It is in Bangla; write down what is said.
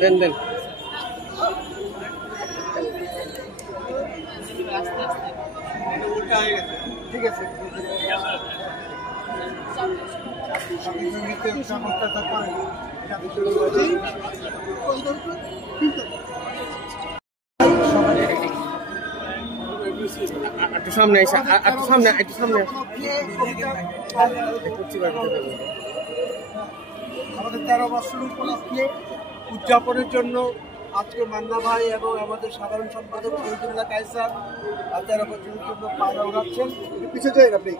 দেন দেন ঠিক আছে একটু সামনে এসে একটু সামনে আমাদের 13 বছর উপলক্ষে উদযাপনের জন্য আজকে মান্না ভাই এবং আমাদের সাধারণ সম্পাদক শহীদুল্লাহ কায়সার 13 বছরের জন্য পায়রা উড়াচ্ছেন। পিছিয়ে যাই আপনি।